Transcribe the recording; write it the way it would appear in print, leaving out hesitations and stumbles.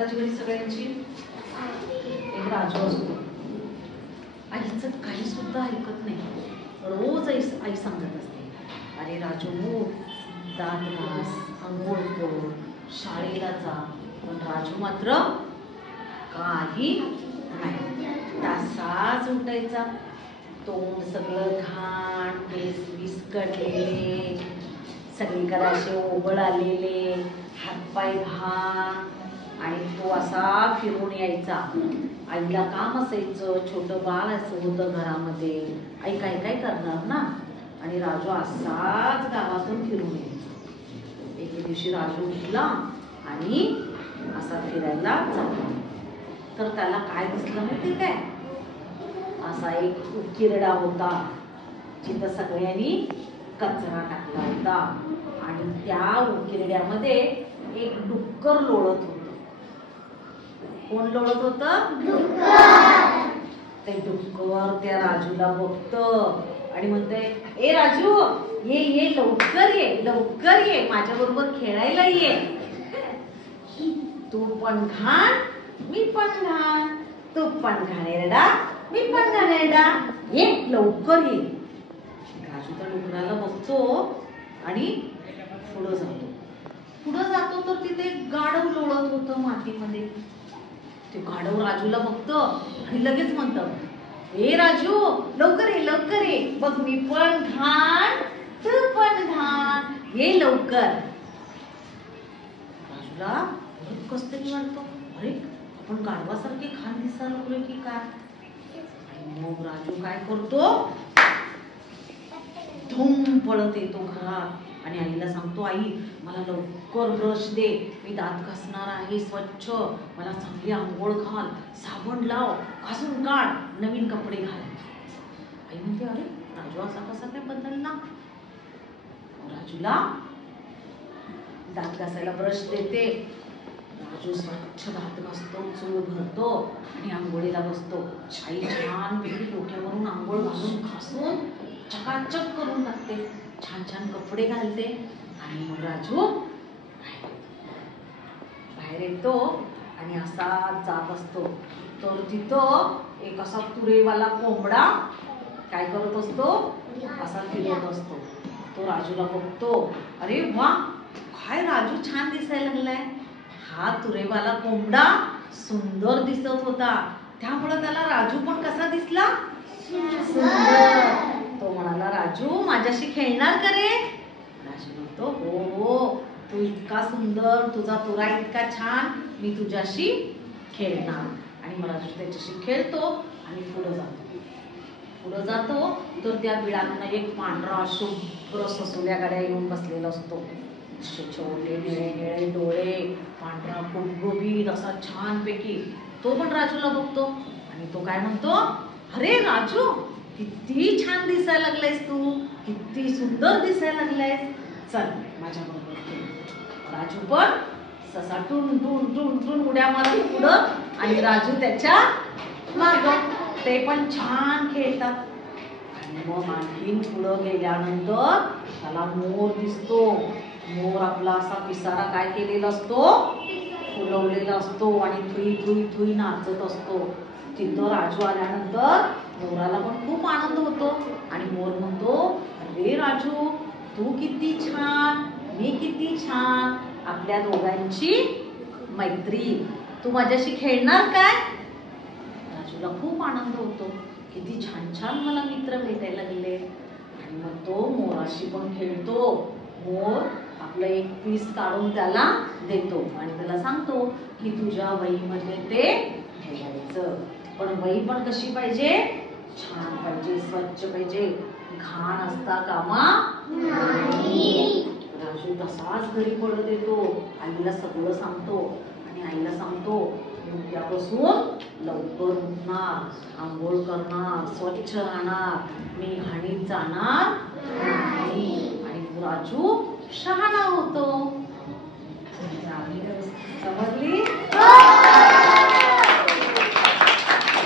आताची घडी सगळ्यांची एक राजू असतो. आईचं काही सुद्धा ऐकत नाही. रोज आई सांगत असते, अरे राजू दात घास, अंघोळ कर, शाळेला जा. पण राजू मात्र काही नाही. तसाच उठायचा, तोंड सगळं घाण, केस विस्कटलेले, सगळीकडे असे ओबळ आलेले, हातपाय घाण, आणि तो असा फिरून यायचा. आईला काम असायचं, छोटं बाळ असं होतं घरामध्ये, आई काय काय करणार ना. आणि राजू असाच गावातून फिरून यायचा. एके दिवशी राजू उठला आणि असा फिरायला जातो. तर त्याला काय दिसलं माहिती काय? असा एक उकिरडा होता, जिथं सगळ्यांनी कचरा टाकला होता. आणि त्या उकिरड्यामध्ये एक डुक्कर लोळत होतं. कोण लोळत होतं? डुक्कर. ते डुक्कर त्या राजूला बघतं आणि म्हणते, ए राजू, ये ये, लवकर ये, लवकर ये, माझ्या बरोबर खेळायला ये. तू पण घाण, मी पण घाण, तू पण घाणेरडा, मी पण घाणेरडा, ये लवकर ये. राजू त्या डुकराला बघतो आणि पुढं जातो. पुढं जातो तर तिथे गाढव लोळत होतं मातीमध्ये. ते गाढव राजूला बघतं आणि लगेच म्हणतं, ए राजू, लवकर ये, लवकर ये, बघ मी पण घाण, तू पण घाण, ये लवकर. राजूला कसं तरी वाटतं, अरे आपण गाढवासारखे घाण दिसायला लागलोय की काय. आणि मग राजू काय करतो, धूम पळत येतो घरात आणि आईला सांगतो, आई मला लवकर ब्रश दे, मी दात घासणार आहे स्वच्छ, मला चांगली आंघोळ घाल, साबण लाव, घासून काढ, नवीन कपडे घाल. आई म्हणते, अरे राजू असा कसा काय बदलला. राजूला दात घासायला ब्रश देते. राजू स्वच्छ दात घासतो, चूळ भरतो आणि आंघोळीला बसतो. आई छानपैकी डोक्यावरून आंघोळ घालून घासून चकाचक करून टाकते, छान छान कपडे घालते. आणि मग राजू बाहेर येतो आणि असा जात असतो. तर तिथं एक असा तुरेवाला कोंबडा काय करत असतो, असा फिरत असतो. तो राजूला बघतो, अरे वा, काय राजू छान दिसायला लागलाय. हा तुरेवाला कोंबडा सुंदर दिसत होता, त्यामुळे त्याला राजू पण कसा दिसला, सुंदर. तो म्हणाला, राजू माझ्याशी खेळणार का रे. राजू म्हणतो, हो हो, तू इतका सुंदर, तुझा तुरा इतका छान, मी तुझ्याशी खेळणार. आणि मग राजू त्याच्याशी खेळतो आणि पुढे जातो. तर त्या बिळांना एक पांढरा शुभ्र ससुल्या गाड्या येऊन बसलेला असतो. छोटे निळे निळे डोळे, पांढरा गुबगुबीत असा छानपैकी. तो पण राजूला बघतो आणि तो काय म्हणतो, अरे राजू, किती छान दिसायला लागलायस तू, किती सुंदर दिसायला लागलायस, चल माझ्या बरोबर. राजू पण ससा टून टून टून टून उड्या मारून पुढं आणि राजू त्याच्या मागं. ते पण छान खेळतात. आणि मग आणखीन पुढं गेल्यानंतर त्याला मोर दिसतो. मोर आपला असा पिसारा काय केलेला असतो, फुलवलेला असतो आणि थुई थुई थुई नाचत असतो. तिथं राजू आल्यानंतर मोराला पण खूप आनंद होतो आणि मोर म्हणतो, अरे राजू, तू किती छान, मी किती छान, आपल्या दोघांची मैत्री, तू माझ्याशी खेळणार काय. राजूला खूप आनंद होतो, किती छान छान मला मित्र भेटायला गेले. आणि मग तो मोराशी पण खेळतो. मोर आपलं एक पीस काढून त्याला देतो आणि त्याला सांगतो की तुझ्या वहीमध्ये ते ठेवायचं. पण वही पण कशी पाहिजे, छान पाहिजे, स्वच्छ पाहिजे, घाण असता कामा नये. राजू तसाच घरी पडत येतो, आईला सगळं सांगतो आणि आईला सांगतो, उद्यापासून लवकर उठणार, आंघोळ करणार, स्वच्छ राहणार, मी घाणीत जाणार नाही. आणि राजू शहाणा होतो. समजली?